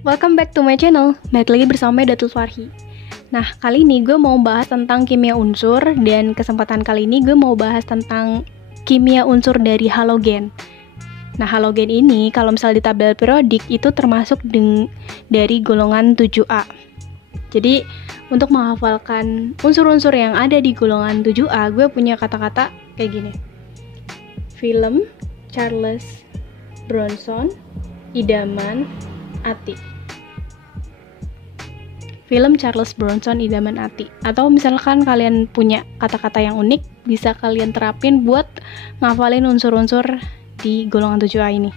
Welcome back to my channel. Balik lagi bersama Datul Farhi. Nah, kali ini gue mau bahas tentang kimia unsur. Dan kesempatan kali ini gue mau bahas tentang kimia unsur dari halogen. Nah, halogen ini kalau misalnya di tabel periodik itu termasuk dari golongan 7A. Jadi, untuk menghafalkan unsur-unsur yang ada di golongan 7A, gue punya kata-kata kayak gini. Film, Charles Bronson, idaman, Ati. Film Charles Bronson, idaman Ati. Atau misalkan kalian punya kata-kata yang unik, bisa kalian terapin buat ngafalin unsur-unsur di golongan 7A ini.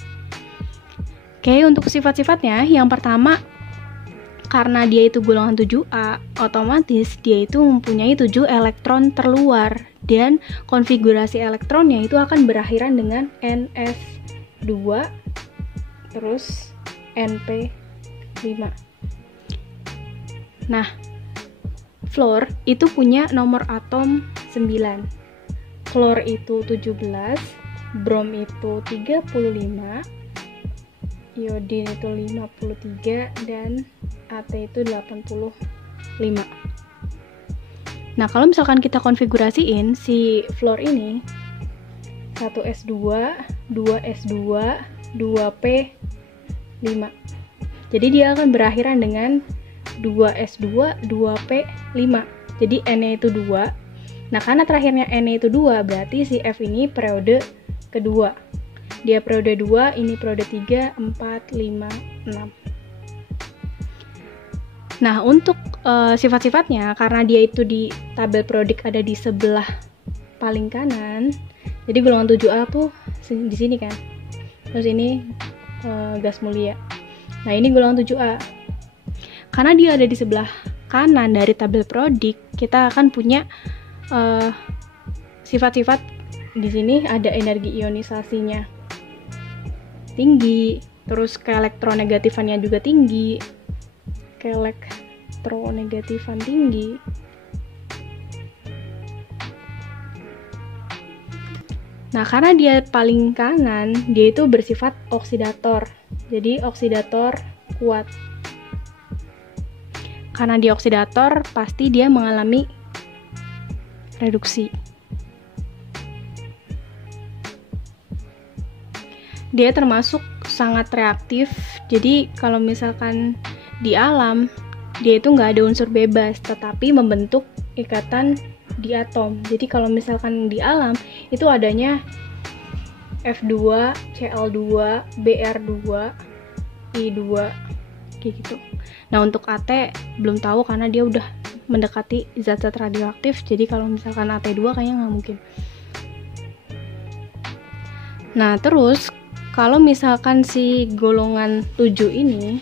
Oke, untuk sifat-sifatnya, yang pertama, karena dia itu golongan 7A, otomatis dia itu mempunyai 7 elektron terluar, dan konfigurasi elektronnya itu akan berakhiran dengan Ns2 terus Np5. Nah, fluor itu punya nomor atom 9, klor itu 17, brom itu 35, iodin itu 53, dan At itu 85. Nah, kalau misalkan kita konfigurasiin si fluor ini 1s2, 2s2, 2p5. Jadi dia akan berakhiran dengan 2s2, 2p5. Jadi N-nya itu 2. Nah, karena terakhirnya N-nya itu 2, berarti si F ini periode kedua. Dia periode 2, ini periode 3, 4, 5, 6. Nah, untuk sifat-sifatnya, karena dia itu di tabel periodik ada di sebelah paling kanan, jadi golongan 7A tuh di sini kan. Terus ini gas mulia. Nah, ini golongan 7A. Karena dia ada di sebelah kanan dari tabel periodik, kita akan punya sifat-sifat. Di sini ada energi ionisasinya tinggi, terus keelektronegatifan juga tinggi, keelektronegatifan tinggi. Nah, karena dia paling kanan, dia itu bersifat oksidator. Jadi oksidator kuat. Karena dia oksidator, pasti dia mengalami reduksi. Dia termasuk sangat reaktif. Jadi kalau misalkan di alam, dia itu nggak ada unsur bebas, tetapi membentuk ikatan di atom. Jadi kalau misalkan di alam, itu adanya F2, Cl2, Br2, I2, kayak gitu. Nah, untuk At belum tahu karena dia udah mendekati zat-zat radioaktif. Jadi kalau misalkan At2 kayaknya nggak mungkin. Nah, terus kalau misalkan si golongan 7 ini,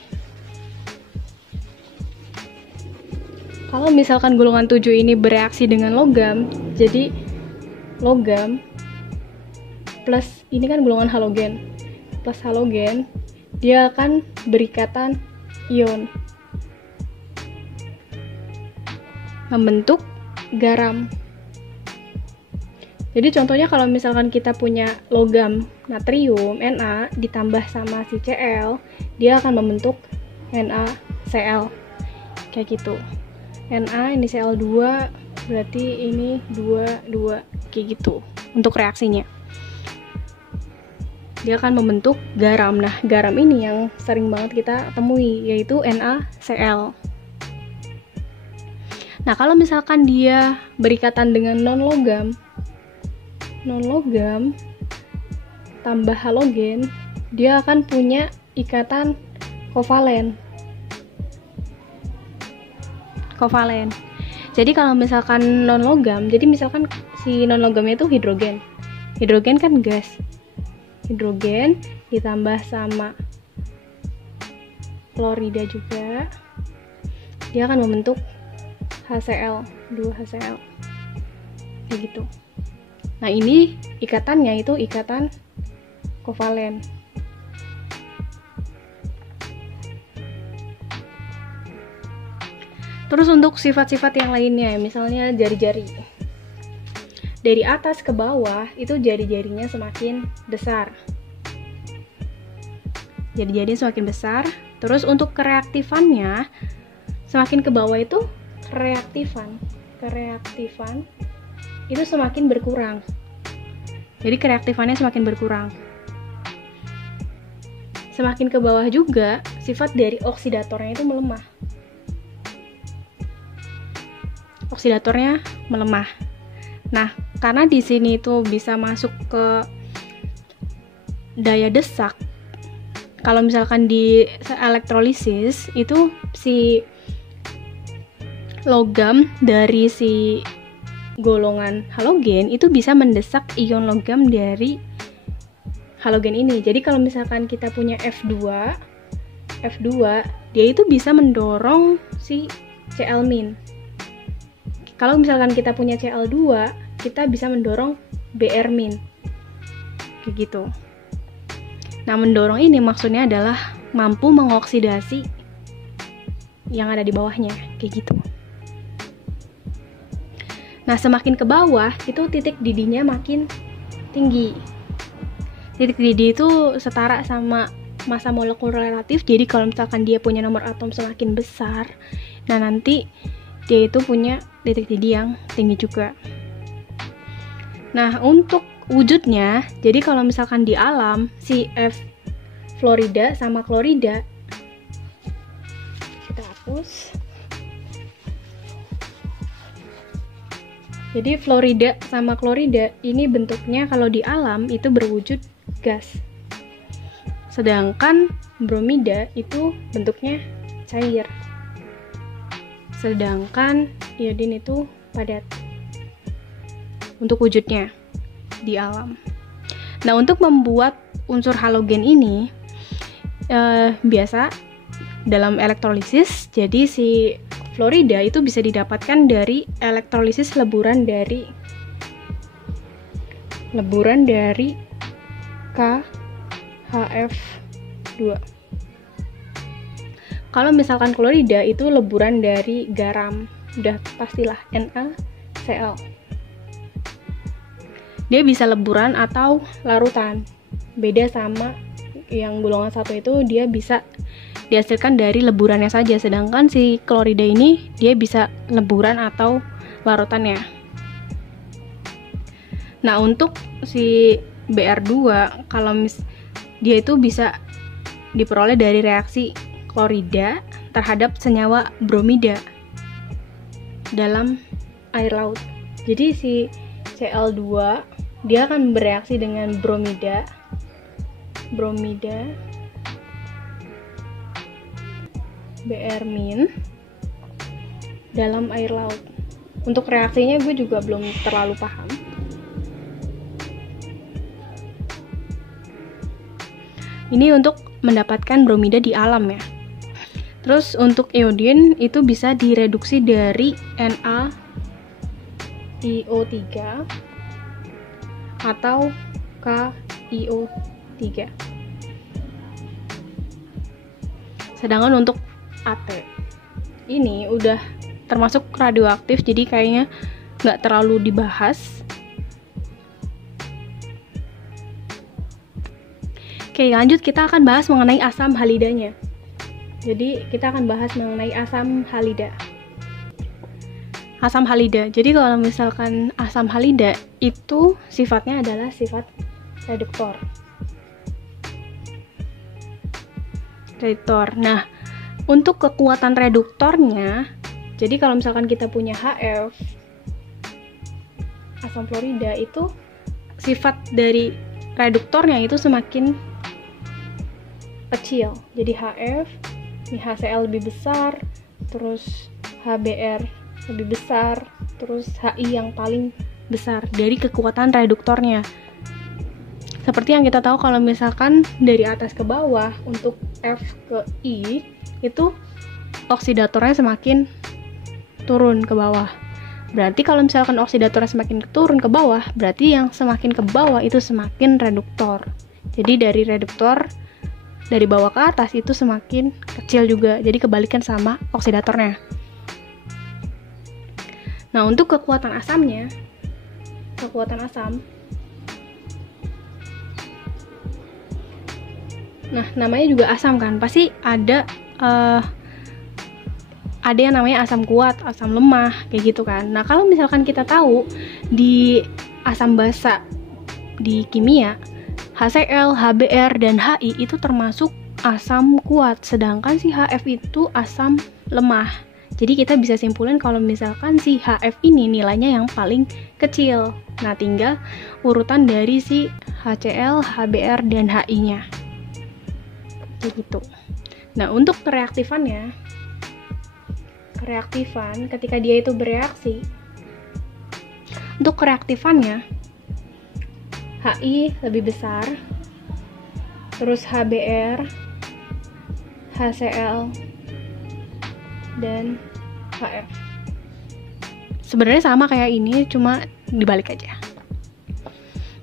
kalau misalkan golongan 7 ini bereaksi dengan logam, jadi logam plus ini kan golongan halogen, plus halogen, dia akan berikatan ion, membentuk garam. Jadi contohnya kalau misalkan kita punya logam natrium, Na, ditambah sama si Cl, dia akan membentuk NaCl. Kayak gitu. Na ini Cl2, berarti ini 2, kayak gitu untuk reaksinya. Dia akan membentuk garam. Nah, garam ini yang sering banget kita temui, yaitu NaCl. Nah, kalau misalkan dia berikatan dengan non-logam tambah halogen, dia akan punya ikatan kovalen. Jadi kalau misalkan non-logam, jadi misalkan si non-logamnya itu hidrogen. Hidrogen kan gas. Hidrogen ditambah sama klorida juga, dia akan membentuk HCl, 2HCl. Kayak gitu. Nah, ini ikatannya itu ikatan kovalen. Terus untuk sifat-sifat yang lainnya, misalnya jari-jari. Dari atas ke bawah, itu jari-jarinya semakin besar. Jari-jarinya semakin besar, Terus untuk kereaktifannya, semakin ke bawah itu kereaktifan itu semakin berkurang. Jadi kereaktifannya semakin berkurang. Semakin ke bawah juga, sifat dari oksidatornya itu melemah. Oksidatornya melemah. Nah, karena di sini itu bisa masuk ke daya desak. Kalau misalkan di elektrolisis itu si logam dari si golongan halogen itu bisa mendesak ion logam dari halogen ini. Jadi kalau misalkan kita punya F2 dia itu bisa mendorong si Cl-. Kalau misalkan kita punya Cl2, kita bisa mendorong Br-. Kayak gitu. Nah, mendorong ini maksudnya adalah mampu mengoksidasi yang ada di bawahnya, kayak gitu. Nah, semakin ke bawah, itu titik didihnya makin tinggi. Titik didih itu setara sama massa molekul relatif, jadi kalau misalkan dia punya nomor atom semakin besar, nah nanti dia itu punya titik didih yang tinggi juga. Nah, untuk wujudnya, jadi kalau misalkan di alam si F fluorida sama klorida, kita hapus. Jadi fluorida sama klorida ini bentuknya kalau di alam itu berwujud gas. Sedangkan bromida itu bentuknya cair. Sedangkan iodin itu padat untuk wujudnya di alam. Nah, untuk membuat unsur halogen ini biasa dalam elektrolisis, jadi si fluorida itu bisa didapatkan dari elektrolisis leburan dari KHF2. Kalau misalkan klorida itu leburan dari garam, udah pastilah NaCl. Dia bisa leburan atau larutan. Beda sama yang golongan 1 itu dia bisa dihasilkan dari leburannya saja, sedangkan si klorida ini dia bisa leburan atau larutannya. Nah, untuk si Br2 kalau dia itu bisa diperoleh dari reaksi klorida terhadap senyawa bromida dalam air laut. Jadi si Cl2 dia akan bereaksi dengan bromida Br- dalam air laut. Untuk reaksinya gue juga belum terlalu paham. Ini untuk mendapatkan bromida di alam ya. Terus untuk iodin itu bisa direduksi dari NaIO3 atau KIO3. Sedangkan untuk At ini udah termasuk radioaktif, jadi kayaknya nggak terlalu dibahas. Oke, lanjut kita akan bahas mengenai asam halidanya. Jadi kita akan bahas mengenai asam halida. Asam halida. Jadi kalau misalkan asam halida itu sifatnya adalah sifat reduktor. Nah, untuk kekuatan reduktornya, jadi kalau misalkan kita punya HF, asam fluorida itu sifat dari reduktornya itu semakin kecil. Jadi HF, ini HCl lebih besar, terus HBr lebih besar, terus HI yang paling besar dari kekuatan reduktornya. Seperti yang kita tahu kalau misalkan dari atas ke bawah untuk F ke I itu oksidatornya semakin turun ke bawah. Berarti kalau misalkan oksidatornya semakin turun ke bawah, berarti yang semakin ke bawah itu semakin reduktor. Jadi dari reduktor dari bawah ke atas itu semakin kecil juga. Jadi kebalikan sama oksidatornya. Nah, untuk kekuatan asamnya, kekuatan asam Nah, namanya juga asam kan, pasti ada yang namanya asam kuat, asam lemah, kayak gitu kan. Nah, kalau misalkan kita tahu di asam basa di kimia, HCl, HBr, dan Hi itu termasuk asam kuat, sedangkan si HF itu asam lemah. Jadi kita bisa simpulin kalau misalkan si HF ini nilainya yang paling kecil. Nah, tinggal urutan dari si HCl, HBr, dan Hi-nya. Kayak gitu. Nah, untuk kereaktifan ketika dia itu bereaksi, untuk kereaktifannya Hi lebih besar, terus HBr, HCl, dan HF. Sebenarnya sama kayak ini, cuma dibalik aja.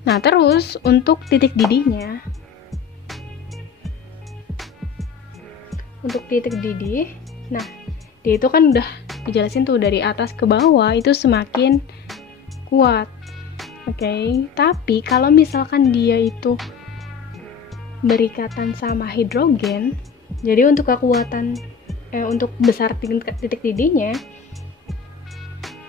Nah, terus untuk titik didihnya, nah, dia itu kan udah dijelasin tuh dari atas ke bawah itu semakin kuat. Oke. Tapi kalau misalkan dia itu berikatan sama hidrogen, jadi untuk kekuatan untuk besar titik didihnya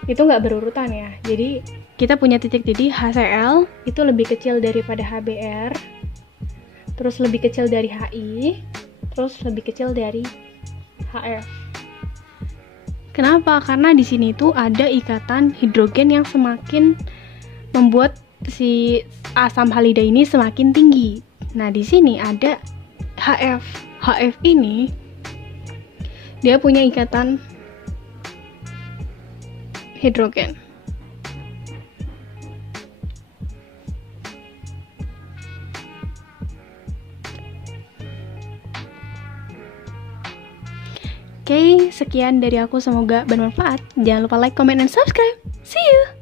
itu nggak berurutan ya. Jadi kita punya titik didih HCl itu lebih kecil daripada HBr, terus lebih kecil dari Hi, terus lebih kecil dari HF. Kenapa? Karena di sini tuh ada ikatan hidrogen yang semakin membuat si asam halida ini semakin tinggi. Nah, di sini ada HF. HF ini dia punya ikatan hidrogen. Oke, sekian dari aku, semoga bermanfaat. Jangan lupa like, comment, dan subscribe. See you!